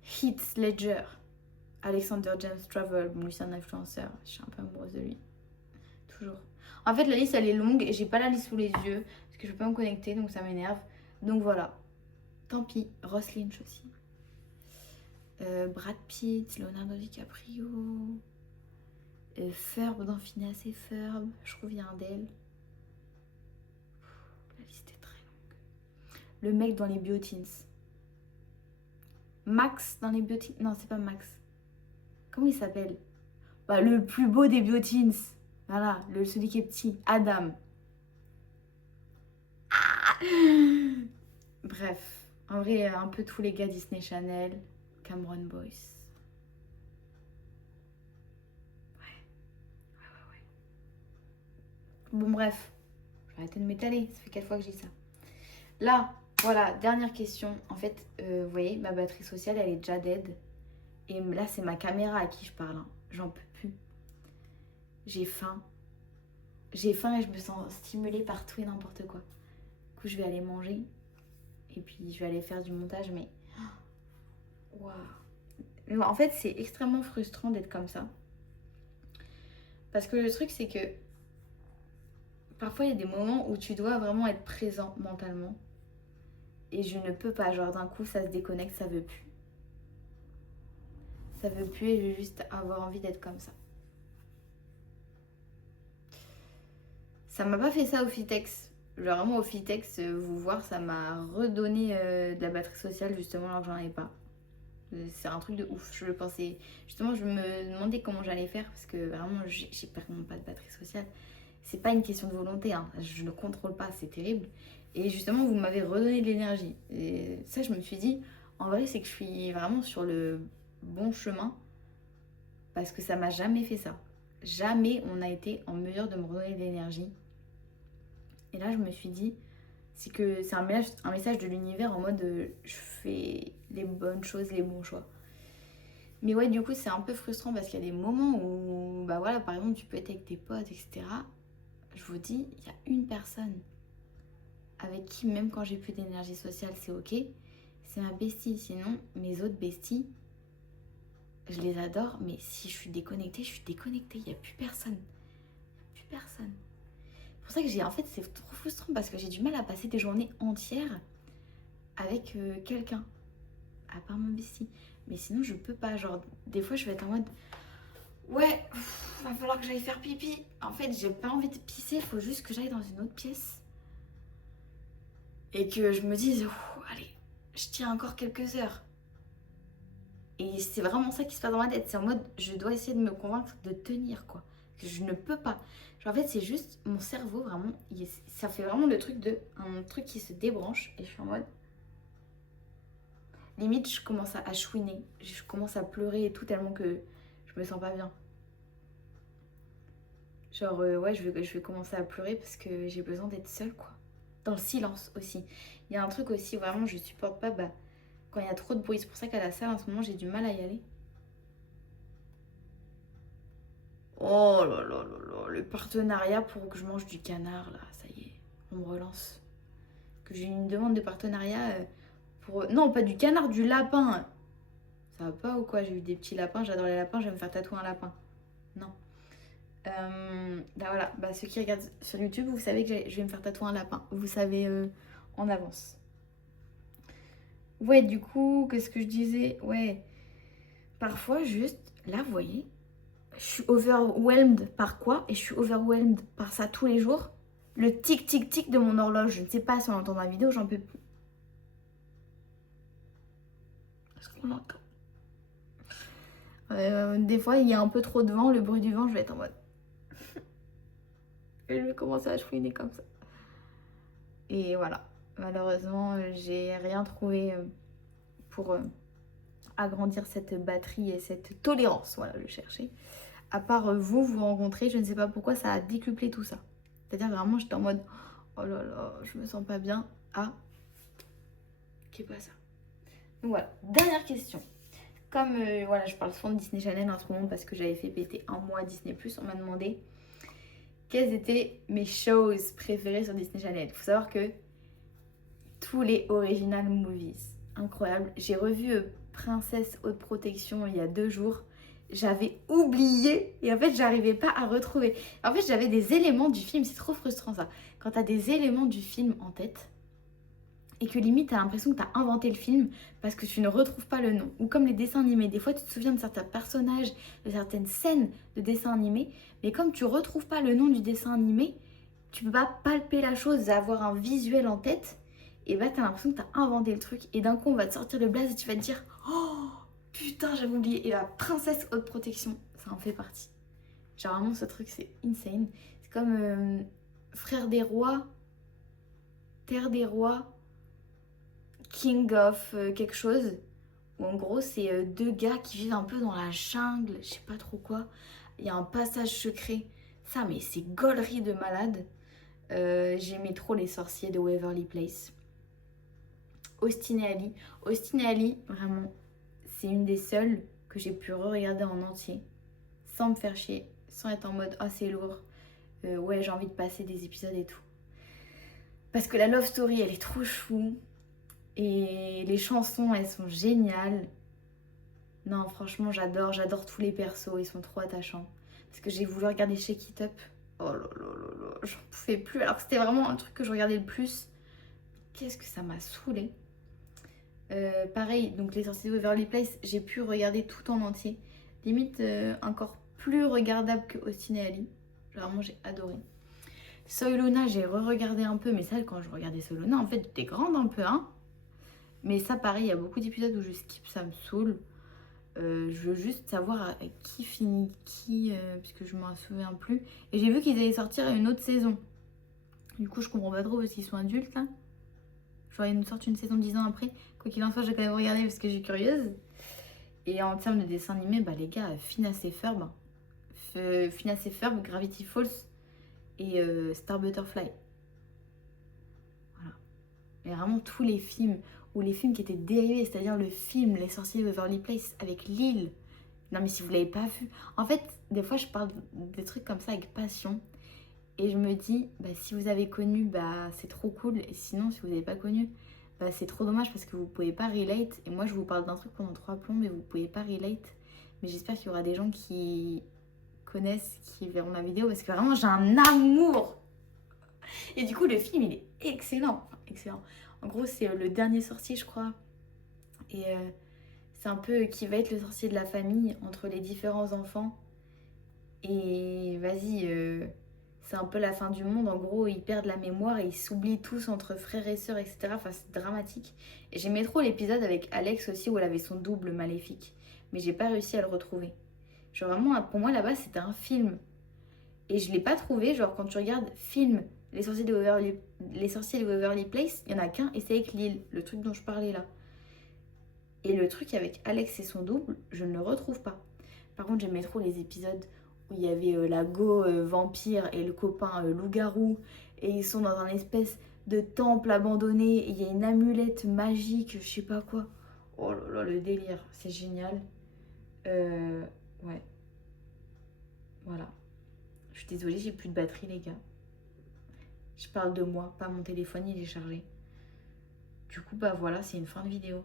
Heath Ledger, Alexander James Travel, bon lui c'est un influenceur, je suis un peu amoureuse de lui. Toujours. En fait la liste elle est longue et j'ai pas la liste sous les yeux parce que je peux pas me connecter donc ça m'énerve. Donc voilà. Tant pis, Ross Lynch aussi. Brad Pitt, Leonardo DiCaprio. Ferb dans Phineas et Ferb, je reviens d'elle. La liste est très longue. Le mec dans les Biotins. Max dans les Biotins. Non, c'est pas Max. Comment il s'appelle? Le plus beau des Biotins. Voilà, celui qui est petit. Adam. Ah, bref, en vrai, un peu tous les gars Disney Channel. Cameron Boyce. Ouais. Bon, bref. Je vais arrêter de m'étaler. Ça fait 4 fois que je dis ça. Là, voilà, dernière question. En fait, vous voyez, ma batterie sociale, elle est déjà dead. Et là, c'est ma caméra à qui je parle. Hein. J'en peux plus. J'ai faim. J'ai faim et je me sens stimulée par tout et n'importe quoi. Du coup, je vais aller manger. Et puis, je vais aller faire du montage. Mais... waouh. En fait, c'est extrêmement frustrant d'être comme ça. Parce que le truc, c'est que... parfois, il y a des moments où tu dois vraiment être présent mentalement. Et je ne peux pas. Genre, d'un coup, ça se déconnecte, ça veut plus. Ça veut plus et je vais juste avoir envie d'être comme ça. Ça m'a pas fait ça au Fitex. Genre vraiment au Fitex, vous voir, ça m'a redonné de la batterie sociale justement alors que j'en avais pas. C'est un truc de ouf. Je pensais, justement, je me demandais comment j'allais faire parce que vraiment, j'ai vraiment pas de batterie sociale. C'est pas une question de volonté, hein. Je ne contrôle pas, c'est terrible. Et justement, vous m'avez redonné de l'énergie. Et ça, je me suis dit, en vrai, c'est que je suis vraiment sur le bon chemin Parce que ça m'a jamais fait ça. Jamais on a été en mesure de me redonner de l'énergie. Et là, je me suis dit, c'est un message de l'univers en mode je fais les bonnes choses, les bons choix. Mais ouais, du coup, c'est un peu frustrant parce qu'il y a des moments où, bah voilà, par exemple, tu peux être avec tes potes, etc. Je vous dis, il y a une personne avec qui, même quand j'ai plus d'énergie sociale, c'est ok. C'est ma bestie. Sinon, mes autres besties, je les adore, mais si je suis déconnectée, je suis déconnectée. Il n'y a plus personne. Plus personne. C'est pour ça que en fait, c'est trop frustrant parce que j'ai du mal à passer des journées entières avec quelqu'un, à part mon bestie. Mais sinon, je peux pas. Genre, des fois, je vais être en mode ouais, va falloir que j'aille faire pipi. En fait, j'ai pas envie de pisser, il faut juste que j'aille dans une autre pièce. Et que je me dise, allez, je tiens encore quelques heures. Et c'est vraiment ça qui se passe dans ma tête. C'est en mode, je dois essayer de me convaincre de tenir, quoi. Que je ne peux pas. Genre, en fait, c'est juste mon cerveau, vraiment, ça fait vraiment le truc un truc qui se débranche. Et je suis en mode, limite, je commence à chouiner. Je commence à pleurer et tout, tellement que je me sens pas bien. Genre, ouais, je vais commencer à pleurer parce que j'ai besoin d'être seule, quoi. Dans le silence aussi. Il y a un truc aussi, vraiment, je supporte pas, bah, quand il y a trop de bruit. C'est pour ça qu'à la salle, en ce moment, j'ai du mal à y aller. Oh là là là là, le partenariat pour que je mange du canard, là, ça y est, on me relance. Que j'ai une demande de partenariat pour... Non, pas du canard, du lapin. Ça va pas ou quoi? J'ai eu des petits lapins, j'adore les lapins, je vais me faire tatouer un lapin. Non. Bah voilà, bah ceux qui regardent sur YouTube, vous savez que je vais me faire tatouer un lapin. Vous savez en avance. Ouais, du coup, qu'est-ce que je disais? Ouais, parfois juste, là, vous voyez, je suis overwhelmed par quoi? Et je suis overwhelmed par ça tous les jours. Le tic tic tic de mon horloge, je ne sais pas si on entend dans la vidéo, j'en peux plus. Est-ce qu'on l'entend? Des fois, il y a un peu trop de vent, le bruit du vent, je vais être en mode... Et je vais commencer à chouiner comme ça. Et voilà, malheureusement, j'ai rien trouvé pour agrandir cette batterie et cette tolérance, voilà, le chercher. À part vous rencontrez, je ne sais pas pourquoi ça a décuplé tout ça. C'est-à-dire vraiment, j'étais en mode, oh là là, je me sens pas bien. Ah, qui est pas ça. Donc voilà, dernière question. Comme voilà, je parle souvent de Disney Channel en ce moment parce que j'avais fait péter un mois Disney+, on m'a demandé quelles étaient mes shows préférées sur Disney Channel. Il faut savoir que tous les original movies, incroyable. J'ai revu Princesse Haute Protection il y a 2 jours. J'avais oublié et en fait j'arrivais pas à retrouver. En fait j'avais des éléments du film, c'est trop frustrant ça. Quand t'as des éléments du film en tête et que limite t'as l'impression que t'as inventé le film parce que tu ne retrouves pas le nom. Ou comme les dessins animés, des fois tu te souviens de certains personnages, de certaines scènes de dessins animés, mais comme tu retrouves pas le nom du dessin animé, tu peux pas palper la chose et avoir un visuel en tête. Et bah t'as l'impression que t'as inventé le truc et d'un coup on va te sortir le blaze et tu vas te dire oh putain j'avais oublié. Et la Princesse Haute Protection, ça en fait partie. Genre vraiment ce truc c'est insane. C'est comme Frère des Rois, Terre des Rois, King of quelque chose. Où en gros c'est 2 gars qui vivent un peu dans la jungle, je sais pas trop quoi. Il y a un passage secret. Ça mais c'est gaulerie de malade. J'aimais trop les sorciers de Waverly Place. Austin et Ali. Austin et Ali, vraiment, c'est une des seules que j'ai pu re-regarder en entier, sans me faire chier, sans être en mode « Ah, c'est lourd, ouais, j'ai envie de passer des épisodes et tout. » Parce que la love story, elle est trop chou, et les chansons, elles sont géniales. Non, franchement, j'adore tous les persos, ils sont trop attachants. Parce que j'ai voulu regarder Shake It Up. Oh là là là là, j'en pouvais plus, alors que c'était vraiment un truc que je regardais le plus. Qu'est-ce que ça m'a saoulée. Pareil, donc les sorciers de Waverly Place, j'ai pu regarder tout en entier. Limite encore plus regardable que Austin et Ali. Vraiment, j'ai adoré. Soy Luna, j'ai re-regardé un peu, mais ça, quand je regardais Soy Luna, en fait, j'étais grande un peu, hein. Mais ça, pareil, il y a beaucoup d'épisodes où je skip, ça me saoule. Je veux juste savoir qui finit qui, puisque je m'en souviens plus. Et j'ai vu qu'ils allaient sortir une autre saison. Du coup, je comprends pas trop parce qu'ils sont adultes, là. Genre, ils nous sortent une saison 10 ans après. Quoi qu'il en soit, j'ai quand même regardé parce que je suis curieuse. Et en termes de dessin animé, bah les gars, Phineas et Ferb, Phineas et Ferb, Gravity Falls et Star Butterfly. Voilà. Mais vraiment tous les films, ou les films qui étaient dérivés, c'est-à-dire le film Les Sorciers de Waverly Place avec Lille. Non mais si vous l'avez pas vu. En fait, des fois je parle des trucs comme ça avec passion. Et je me dis, bah, si vous avez connu, bah, c'est trop cool. Et sinon, si vous n'avez pas connu, bah, c'est trop dommage parce que vous pouvez pas relate. Et moi, je vous parle d'un truc pendant 3 plombs, mais vous pouvez pas relate. Mais j'espère qu'il y aura des gens qui connaissent, qui verront ma vidéo parce que vraiment, j'ai un amour. Et du coup, le film, il est excellent. Enfin, excellent. En gros, c'est le dernier sorcier, je crois. Et c'est un peu qui va être le sorcier de la famille entre les différents enfants. Et vas-y, c'est un peu la fin du monde. En gros, ils perdent la mémoire et ils s'oublient tous entre frères et sœurs, etc. Enfin, c'est dramatique. Et j'aimais trop l'épisode avec Alex aussi où elle avait son double maléfique. Mais j'ai pas réussi à le retrouver. Genre vraiment, pour moi, là-bas, c'était un film. Et je l'ai pas trouvé. Genre, quand tu regardes film Les Sorciers de Waverly Place, il y en a qu'un et c'est avec Lille, le truc dont je parlais là. Et le truc avec Alex et son double, je ne le retrouve pas. Par contre, j'aimais trop les épisodes où il y avait la go vampire et le copain loup-garou. Et ils sont dans un espèce de temple abandonné. Et il y a une amulette magique, je sais pas quoi. Oh là là, le délire, c'est génial. Ouais. Voilà. Je suis désolée, j'ai plus de batterie, les gars. Je parle de moi, pas mon téléphone, il est chargé. Du coup, bah voilà, c'est une fin de vidéo.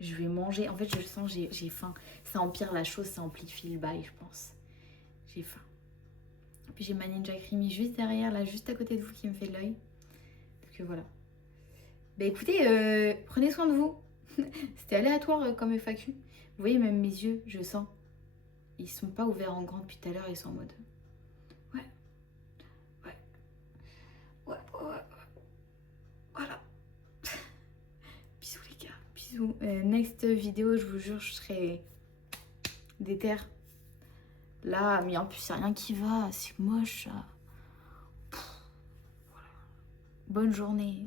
Je vais manger. En fait, je le sens, j'ai faim. Ça empire la chose, ça amplifie le bail, je pense. J'ai faim. Puis j'ai ma Ninja Creamy juste derrière, là, juste à côté de vous, qui me fait de l'œil. Donc voilà. Bah écoutez, prenez soin de vous. C'était aléatoire comme FAQ. Vous voyez, même mes yeux, je sens. Ils sont pas ouverts en grand depuis tout à l'heure, ils sont en mode... Ouais. Voilà. Bisous les gars, bisous. Next vidéo, je vous jure, je serai déter. Là, mais en plus, c'est rien qui va, c'est moche. Voilà. Bonne journée.